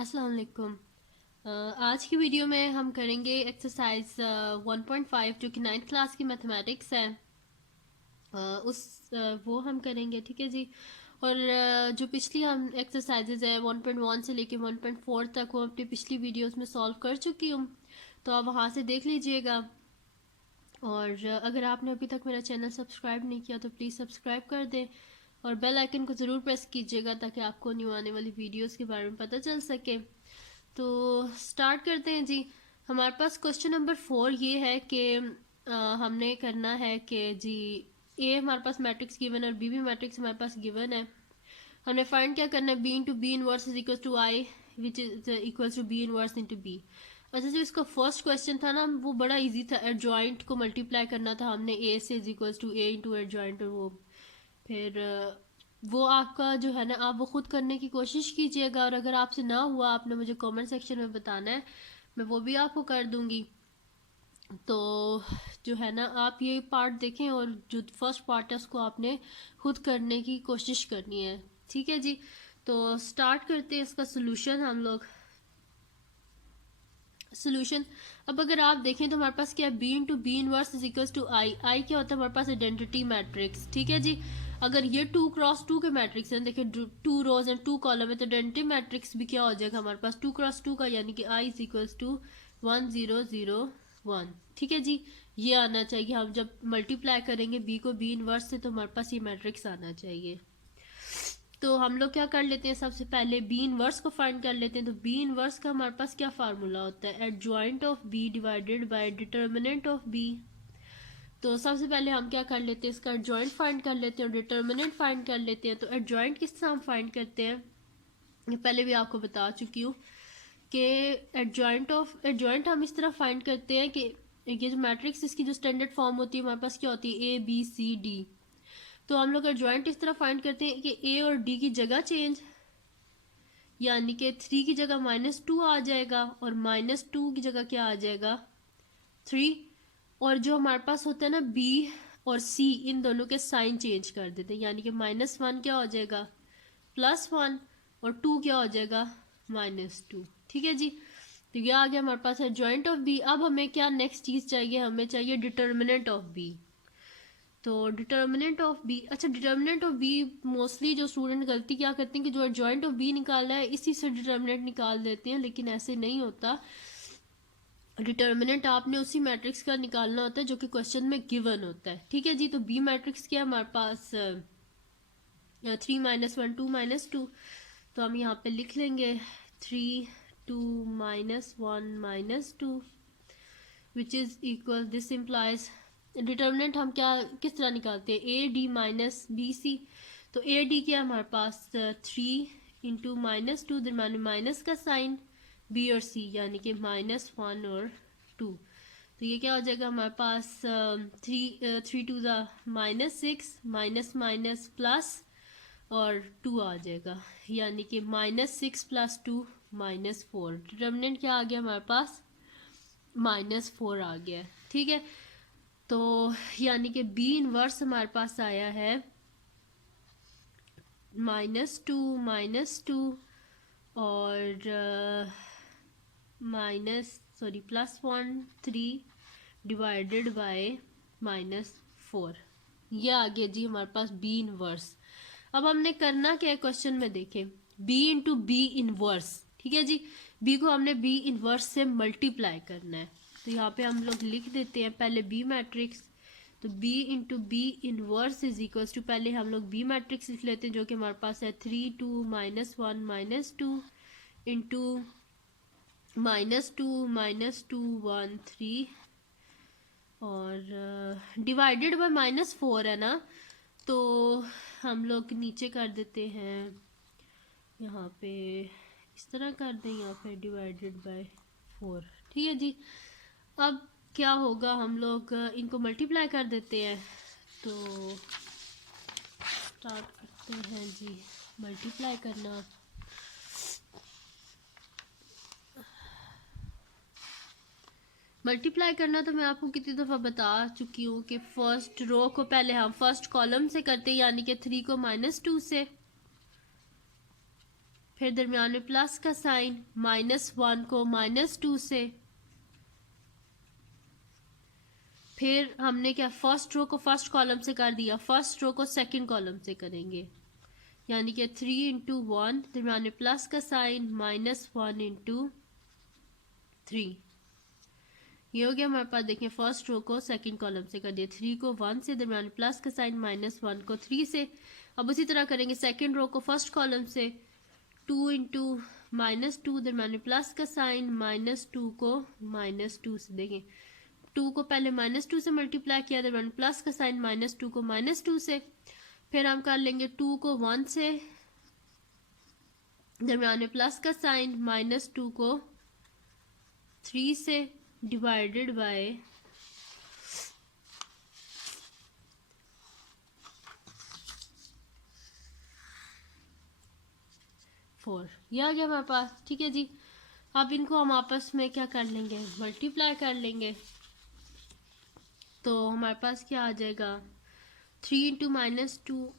अस्सलाम वालेकुम। आज की वीडियो में हम करेंगे एक्सरसाइज 1.5 जो कि 9th क्लास की मैथमेटिक्स है। वो हम करेंगे, ठीक है जी। और जो पिछली हम एक्सरसाइजेज है 1.1 से लेके 1.4 तक वो अपनी पिछली वीडियोस में सॉल्व कर चुकी हूँ, तो आप वहाँ से देख लीजिएगा। और अगर आपने अभी तक मेरा चैनल सब्सक्राइब नहीं किया तो प्लीज़ सब्सक्राइब कर दें और बेल आइकन को ज़रूर प्रेस कीजिएगा ताकि आपको न्यू आने वाली वीडियोस के बारे में पता चल सके। तो स्टार्ट करते हैं जी। हमारे पास क्वेश्चन नंबर 4 ये है कि हमने करना है कि जी ए हमारे पास मैट्रिक्स गिवन है और बी भी मैट्रिक्स हमारे पास गिवन है। हमने फाइंड क्या करना है, B into B inverse is equal to I which is equal to B inverse into B. अच्छा जो इसका फर्स्ट क्वेश्चन था ना वो बड़ा इजी था, एडजॉइंट को मल्टीप्लाई करना था हमने ए से is equal to A into adjoint. और वो फिर वो आपका जो है ना आप वो खुद करने की कोशिश कीजिएगा और अगर आपसे ना हुआ आपने मुझे कमेंट सेक्शन में बताना है, मैं वो भी आपको कर दूंगी। तो जो है ना आप ये पार्ट देखें और जो फर्स्ट पार्ट है उसको आपने खुद करने की कोशिश करनी है, ठीक है जी। तो स्टार्ट करते हैं इसका सोल्यूशन हम लोग। सोल्यूशन, अब अगर आप देखें तो हमारे पास क्या है, B into B inverse is equal to I. I क्या होता है हमारे पास, आइडेंटिटी मैट्रिक्स, ठीक है जी। अगर ये 2 क्रॉस 2 के मैट्रिक्स हैं, देखिए 2 रोज एंड 2 कॉलम है, तो आइडेंटिटी मैट्रिक्स भी क्या हो जाएगा हमारे पास 2 क्रॉस 2 का, यानी कि आई इज इक्वल टू 1 0 0 1, ठीक है जी। ये आना चाहिए, हम जब मल्टीप्लाई करेंगे बी को बी इनवर्स से तो हमारे पास ये मैट्रिक्स आना चाहिए। तो हम लोग क्या कर लेते हैं, सबसे पहले बी इनवर्स को फाइंड कर लेते हैं। तो बी इनवर्स का हमारे पास क्या फार्मूला होता है, adjoint of B divided by determinant of B. तो सबसे पहले हम क्या कर लेते हैं, इसका एडजॉइंट फाइंड कर लेते हैं और डिटर्मिनेंट फाइंड कर लेते हैं। तो एडजॉइंट किस तरह हम फाइंड करते हैं, ये पहले भी आपको बता चुकी हूँ कि एडजॉइंट हम इस तरह फाइंड करते हैं कि ये जो मैट्रिक्स इसकी जो स्टैंडर्ड फॉर्म होती है हमारे पास क्या होती है, ए बी सी डी। तो हम लोग एडजॉइंट इस तरह फाइंड करते हैं कि ए और डी की जगह चेंज, यानी कि 3 की जगह -2 आ जाएगा और -2 की जगह क्या आ जाएगा 3। और जो हमारे पास होता है ना बी और सी, इन दोनों के साइन चेंज कर देते हैं, यानी कि -1 क्या हो जाएगा +1 और 2 क्या हो जाएगा -2, ठीक है जी। तो ये आ गया हमारे पास है जॉइंट ऑफ बी। अब हमें क्या नेक्स्ट चीज़ चाहिए, हमें चाहिए डिटर्मिनेंट ऑफ बी। तो डिटर्मिनेंट ऑफ बी, अच्छा डिटर्मिनेंट ऑफ बी मोस्टली जो स्टूडेंट गलती क्या करते हैं कि जो जॉइंट ऑफ बी निकालना है इसी से डिटर्मिनेंट निकाल देते हैं, लेकिन ऐसे नहीं होता। डिटर्मिनेंट आपने उसी मैट्रिक्स का निकालना होता है जो कि क्वेश्चन में गिवन होता है, ठीक है जी। तो बी मैट्रिक्स क्या है हमारे पास 3 - 1 2 - 2। तो हम यहाँ पे लिख लेंगे 3 2 -1 -2 which is equal, this implies determinant हम क्या किस तरह निकालते हैं, A D minus B C. तो ए डी क्या है हमारे पास 3 इंटू -2 दरम्यान माइनस का साइन, बी और सी यानी कि -1 और 2। तो ये क्या हो जाएगा हमारे पास 3 2 ज़ा -6 माइनस माइनस प्लस और 2 आ जाएगा, यानी कि -6 + 2 -4। डिटर्मिनेंट क्या आ गया हमारे पास -4 आ गया, ठीक है। तो यानी कि बी इनवर्स हमारे पास आया है -2 और +1 3 डिवाइडेड बाय -4। ये आ गया जी हमारे पास बी इनवर्स। अब हमने करना क्या है, क्वेश्चन में देखें बी इंटू बी इनवर्स, ठीक है जी। बी को हमने बी इनवर्स से मल्टीप्लाई करना है। तो यहाँ पे हम लोग लिख देते हैं पहले बी मैट्रिक्स। तो b into B inverse is equals to, पहले हम लोग b मैट्रिक्स लिख लेते हैं जो कि हमारे पास है 3 2 -1 -2 इंटू -2 -2 1 3 और डिवाइडेड बाय -4 है ना। तो हम लोग नीचे कर देते हैं यहाँ पे इस तरह कर दें, यहाँ पे डिवाइडेड बाय 4, ठीक है जी। अब क्या होगा, हम लोग इनको मल्टीप्लाई कर देते हैं। तो स्टार्ट करते हैं जी मल्टीप्लाई करना। मल्टीप्लाई करना तो मैं आपको कितनी दफ़ा बता चुकी हूँ कि फर्स्ट रो को पहले हम फर्स्ट कॉलम से करते हैं, यानी कि 3 को -2 से, फिर दरमियान में प्लस का साइन, -1 को -2 से, फिर हमने क्या फर्स्ट रो को फर्स्ट कॉलम से कर दिया, फर्स्ट रो को सेकंड कॉलम से करेंगे, यानी कि 3 इंटू 1 दरमियान में प्लस का साइन, -1 इंटू 3। ये हो गया हमारे पास। देखें फर्स्ट रो को सेकंड कॉलम से कर दिया, 3 को 1 से, दरमियान प्लस का साइन, -1 को 3 से। अब उसी तरह करेंगे सेकंड रो को फर्स्ट कॉलम से, 2 इंटू -2 दरमियान प्लस का साइन, -2 को -2 से। देखें 2 को पहले -2 से मल्टीप्लाई किया, दरमियान प्लस का साइन, -2 को -2 से। फिर हम कर लेंगे 2 को 1 से, दरमियान प्लस का साइन, -2 को 3 से, डिवाइडेड बाय 4। ये आ गया हमारे पास। ठीक है जी, अब इनको हम आपस में क्या कर लेंगे, मल्टीप्लाई कर लेंगे। तो हमारे पास क्या आ जाएगा, 3 इंटू -2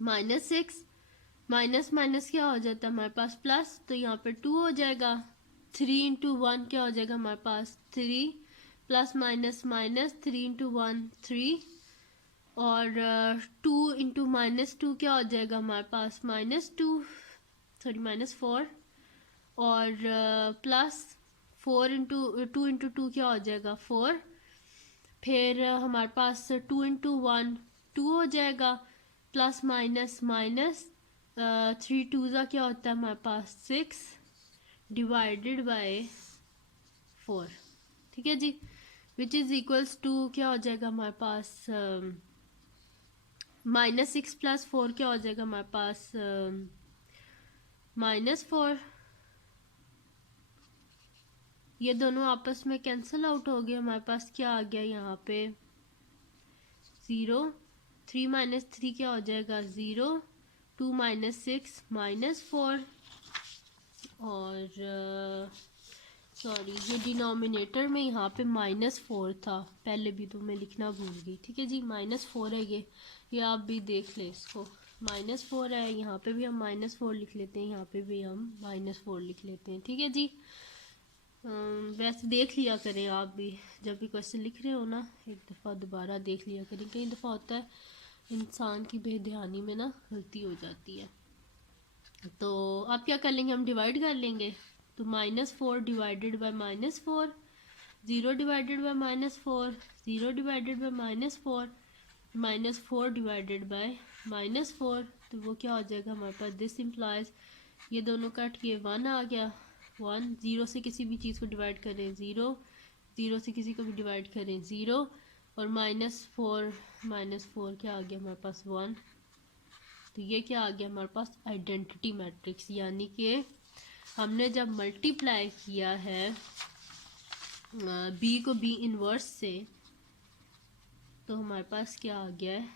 -6, माइनस माइनस क्या हो जाता है हमारे पास प्लस, तो यहाँ पे 2 हो जाएगा। 3 इंटू 1 क्या हो जाएगा हमारे पास 3, प्लस माइनस माइनस, 3 इंटू 1 3, और 2 इंटू -2 क्या हो जाएगा हमारे पास -2, सॉरी -4, और प्लस 4 इंटू 2 इंटू 2 क्या हो जाएगा 4। फिर हमारे पास 2 इंटू 1 2 हो जाएगा, प्लस माइनस माइनस, 3 2 का क्या होता है हमारे पास 6, डिवाइडेड बाय 4। ठीक है जी, विच इज़ इक्वल्स टू क्या हो जाएगा हमारे पास -6 प्लस 4 क्या हो जाएगा हमारे पास -4। ये दोनों आपस में कैंसिल आउट हो गए, हमारे पास क्या आ गया यहाँ पे 0, 3 - 3 क्या हो जाएगा 0, 2 - 6 -4, और सॉरी ये डिनोमिनेटर में यहाँ पे -4 था, पहले भी तो मैं लिखना भूल गई। ठीक है जी, -4 है ये आप भी देख लें इसको, -4 है। यहाँ पे भी हम -4 लिख लेते हैं, यहाँ पे भी हम -4 लिख लेते हैं। ठीक है जी, वैसे देख लिया करें आप भी, जब भी क्वेश्चन लिख रहे हो ना एक दफ़ा दोबारा देख लिया करें, कई दफ़ा होता है इंसान की बेध्यानी में ना गलती हो जाती है। तो अब क्या कर लेंगे, हम डिवाइड कर लेंगे। तो -4 divided by -4, 0 divided by -4, 0 divided by -4, -4 divided by -4, तो वो क्या हो जाएगा हमारे पास, दिस इम्प्लाइज, ये दोनों कट के 1 आ गया, 1, 0 से किसी भी चीज़ को डिवाइड करें 0, 0 से किसी को भी डिवाइड करें 0, और -4 क्या आ गया हमारे पास 1। तो ये क्या आ गया हमारे पास, आइडेंटिटी मैट्रिक्स, यानी कि हमने जब मल्टीप्लाई किया है बी को बी इनवर्स से, तो हमारे पास क्या आ गया है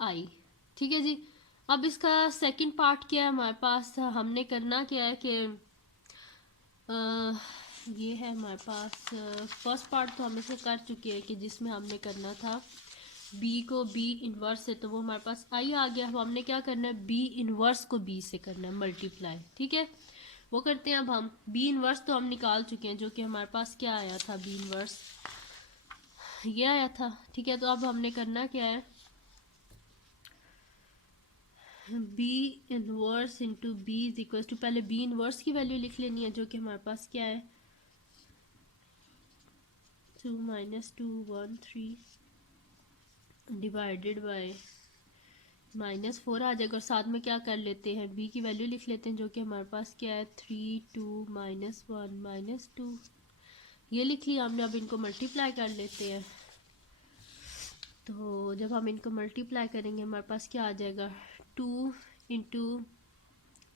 आई। ठीक है जी, अब इसका सेकंड पार्ट क्या है हमारे पास, हमने करना क्या है कि ये है हमारे पास फर्स्ट पार्ट तो हम इसे कर चुके हैं कि जिसमें हमने करना था बी को बी इनवर्स से, तो वो हमारे पास आई आ गया। अब हमने क्या करना है, बी इनवर्स को बी से करना है मल्टीप्लाई। ठीक है, वो करते हैं। अब हम बी इनवर्स तो हम निकाल चुके हैं, जो कि हमारे पास क्या आया था, बी इनवर्स ये आया था। ठीक है, तो अब हमने करना क्या है, B inverse into B is equal to, पहले बी इनवर्स की वैल्यू लिख लेनी है, जो कि हमारे पास क्या है 2 - 2 1 3 डिवाइडेड बाय -4 आ जाएगा, और साथ में क्या कर लेते हैं, बी की वैल्यू लिख लेते हैं, जो कि हमारे पास क्या है 3 2 -1 -2, ये लिख लिया हमने। अब इनको मल्टीप्लाई कर लेते हैं। तो जब हम इनको मल्टीप्लाई करेंगे हमारे पास क्या आ जाएगा 2 इंटू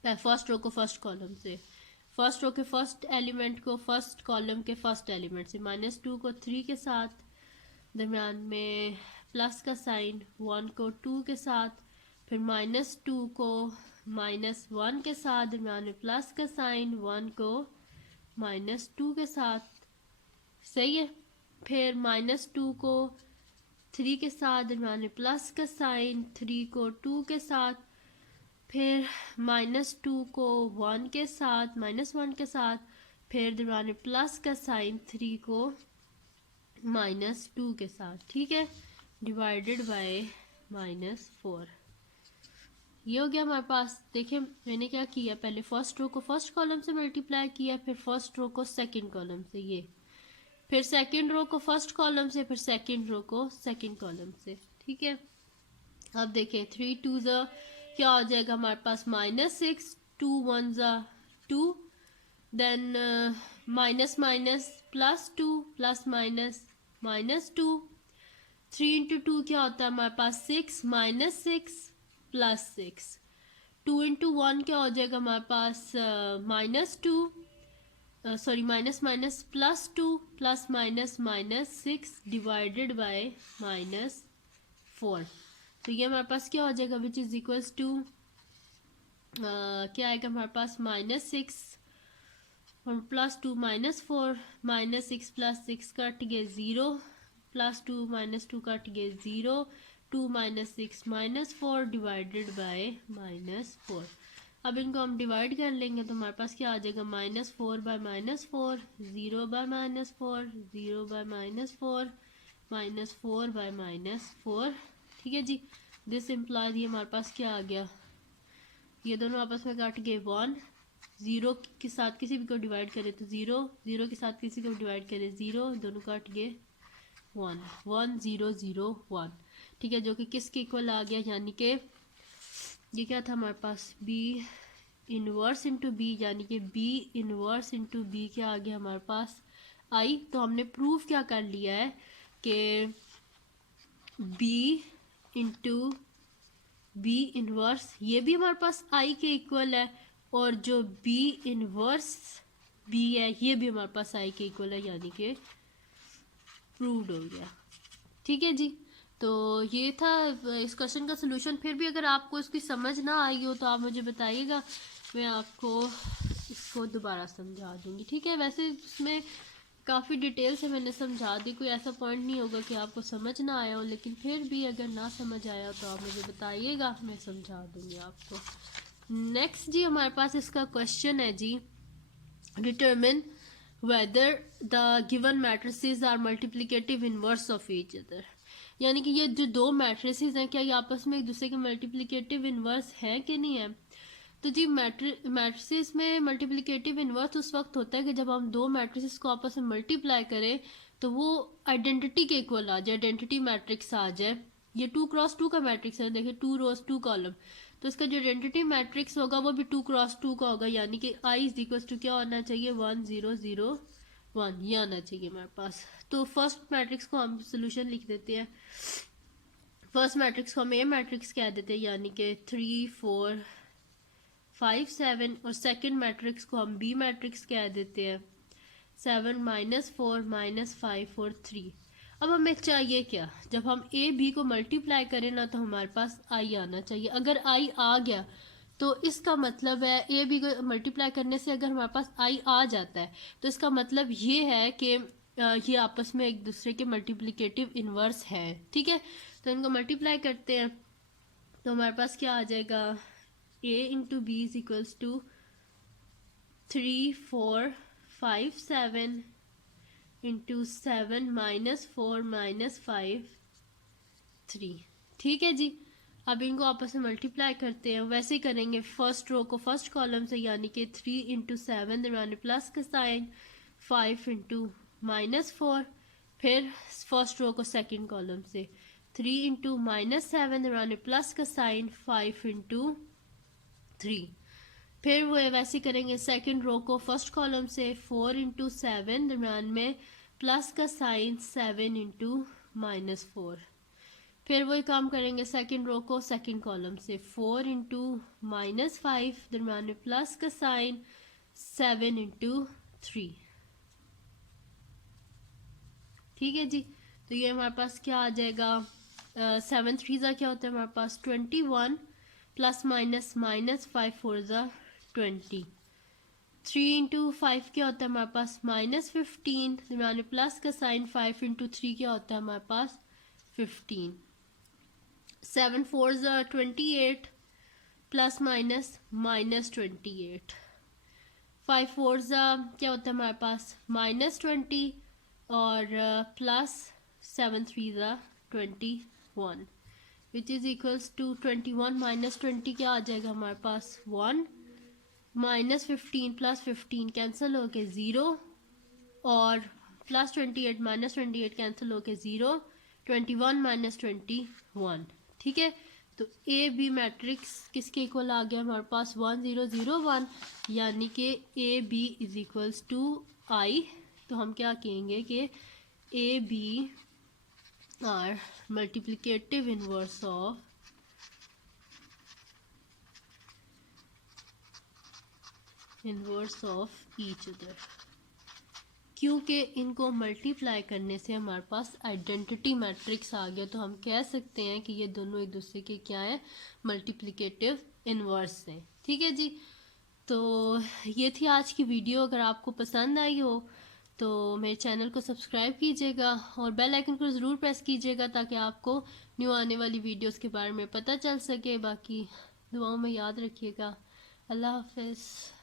फर्स्ट रो को फर्स्ट कॉलम से, फर्स्ट रो के फर्स्ट एलिमेंट को फर्स्ट कॉलम के फर्स्ट एलिमेंट से, -2 को 3 के साथ, दरमियान में प्लस का साइन, 1 को 2 के साथ, फिर -2 को -1 के साथ, दरमियान में प्लस का साइन, 1 को -2 के साथ, सही है। फिर -2 को 3 के साथ, दरमियान में प्लस का साइन, 3 को 2 के साथ, फिर -2 को 1 के साथ, -1 के साथ, फिर दरमियान में प्लस का साइन, 3 को -2 के साथ, ठीक है, डिवाइडेड बाय -4। ये हो गया हमारे पास। देखिए मैंने क्या किया, पहले फर्स्ट रो को फर्स्ट कॉलम से मल्टीप्लाई किया, फिर फर्स्ट रो को सेकंड कॉलम से, ये फिर सेकंड रो को फर्स्ट कॉलम से, फिर सेकंड रो को सेकंड कॉलम से, ठीक है। अब देखें 3 2 ज़ा क्या हो जाएगा हमारे पास -6, 2 1 ज़ा 2, then minus minus +2 plus minus -2, 3 into 2 क्या होता है हमारे पास 6, -6 +6, 2 इंटू 1 क्या हो जाएगा हमारे पास -2, sorry minus minus +2 plus minus -6 divided by -4। तो ये हमारे पास क्या हो जाएगा, विच इज इक्वल्स टू क्या आएगा हमारे पास -6 और +2 -4, -6 + 6 कट गए 0, +2 -2 कट गए 0, 2 -6 -4 डिवाइडेड बाय -4। अब इनको हम डिवाइड कर लेंगे तो हमारे पास क्या आ जाएगा, -4 बाय -4, 0 बाय -4, 0 बाय -4, -4 बाय -4, ठीक है जी। दिस इम्प्लाइज ये हमारे पास क्या आ गया, ये दोनों आपस में काट गए 1, 0 के साथ किसी भी को डिवाइड करें तो 0, 0 के साथ किसी को डिवाइड करें 0, दोनों काट गए 1, 1 0 0 1, ठीक है, जो कि किसके इक्वल आ गया, यानी कि ये क्या था हमारे पास, बी इनवर्स इंटू बी, यानी कि बी इनवर्स इंटू बी क्या आ गया हमारे पास आई। तो हमने प्रूफ क्या कर लिया है कि बी इंटू बी इनवर्स ये भी हमारे पास आई के इक्वल है, और जो बी इनवर्स बी है ये भी हमारे पास आई के इक्वल है, यानी कि प्रूव्ड हो गया, ठीक है जी। तो ये था इस क्वेश्चन का सलूशन। फिर भी अगर आपको इसकी समझ ना आई हो तो आप मुझे बताइएगा, मैं आपको इसको दोबारा समझा दूंगी, ठीक है। वैसे इसमें काफ़ी डिटेल से मैंने समझा दी, कोई ऐसा पॉइंट नहीं होगा कि आपको समझ ना आया हो, लेकिन फिर भी अगर ना समझ आया तो आप मुझे बताइएगा, मैं समझा दूंगी आपको। नेक्स्ट जी हमारे पास इसका क्वेश्चन है जी, determine whether the given matrices are multiplicative inverse of each other, यानी कि ये जो दो मैट्रिसेस हैं क्या ये आपस में एक दूसरे के मल्टीप्लिकेटिव इनवर्स है कि नहीं है। तो जी मैट्रिसेस में मल्टीप्लिकेटिव इनवर्स उस वक्त होता है कि जब हम दो मैट्रिसेस को आपस में मल्टीप्लाई करें तो वो आइडेंटिटी के इक्वल आ जाए, आइडेंटिटी मैट्रिक्स आ जाए। ये 2x2 का मैट्रिक्स है, देखिए 2 रोज 2 कॉलम, तो इसका जो आइडेंटिटी मैट्रिक्स होगा वो भी 2x2 का होगा, यानी कि आई इज इक्वल टू क्या होना चाहिए, 1 0 0 1, ये आना चाहिए हमारे पास। तो फर्स्ट मैट्रिक्स को हम सोल्यूशन लिख देते हैं, फर्स्ट मैट्रिक्स को हम ए मैट्रिक्स कह देते हैं, यानी कि 3 4 5 7, और सेकंड मैट्रिक्स को हम बी मैट्रिक्स कह देते हैं, 7 -4 -5 और 3। अब हमें चाहिए क्या, जब हम ए बी को मल्टीप्लाई करें ना तो हमारे पास आई आना चाहिए। अगर आई आ गया तो इसका मतलब है ए बी को मल्टीप्लाई करने से अगर हमारे पास आई आ जाता है तो इसका मतलब ये है कि ये आपस में एक दूसरे के मल्टीप्लिकेटिव इन्वर्स है, ठीक है। तो इनको मल्टीप्लाई करते हैं तो हमारे पास क्या आ जाएगा, a into B is equals to 3 4 5 7 into 7 -4 -5 3, ठीक है जी। अब इनको आपस में मल्टीप्लाई करते हैं, वैसे ही करेंगे फर्स्ट रो को फर्स्ट कॉलम से, यानी कि 3 इंटू 7 दरमियान प्लस का साइन, 5 इंटू -4, फिर फर्स्ट रो को सेकंड कॉलम से 3 इंटू -7 दरमियान प्लस का साइन, 5 इंटू 3, फिर वो वैसे करेंगे सेकंड रो को फर्स्ट कॉलम से 4 इंटू 7 दरमियान में प्लस का साइन, 7 इंटू -4, फिर वही काम करेंगे सेकंड रो को सेकंड कॉलम से 4 इंटू -5 दरमियान में प्लस का साइन, 7 इंटू 3, ठीक है जी। तो ये हमारे पास क्या आ जाएगा, 7 3 ज़ा क्या होता है हमारे पास 21, प्लस माइनस -5 4 ज़ा 20, 3 इंटू 5 क्या होता है हमारे पास -15 दरमियान में प्लस का साइन, 5 इंटू 3 क्या होता है हमारे पास 15, 7 4 ज़ा 28, प्लस माइनस -28, 5 4 क्या होता है हमारे पास -20 और plus 7 3 21 which is equals to 21 -20 क्या आ जाएगा हमारे पास 1, -15 प्लस 15 कैंसिल होके 0 और +28 -28 कैंसिल होके 0, 21 -21। ठीक है, तो ए बी मैट्रिक्स किसके इक्वल आ गया हमारे पास 1 0 0 1, यानी कि A B is equals to I. तो हम क्या कहेंगे कि A B are multiplicative inverse of each other, क्योंकि इनको मल्टीप्लाई करने से हमारे पास आइडेंटिटी मैट्रिक्स आ गया, तो हम कह सकते हैं कि ये दोनों एक दूसरे के क्या है, मल्टीप्लिकेटिव इनवर्स हैं। ठीक है जी, तो ये थी आज की वीडियो। अगर आपको पसंद आई हो तो मेरे चैनल को सब्सक्राइब कीजिएगा और बेल आइकन को ज़रूर प्रेस कीजिएगा ताकि आपको न्यू आने वाली वीडियोस के बारे में पता चल सके। बाकी दुआओं में याद रखिएगा। अल्लाह हाफिज़।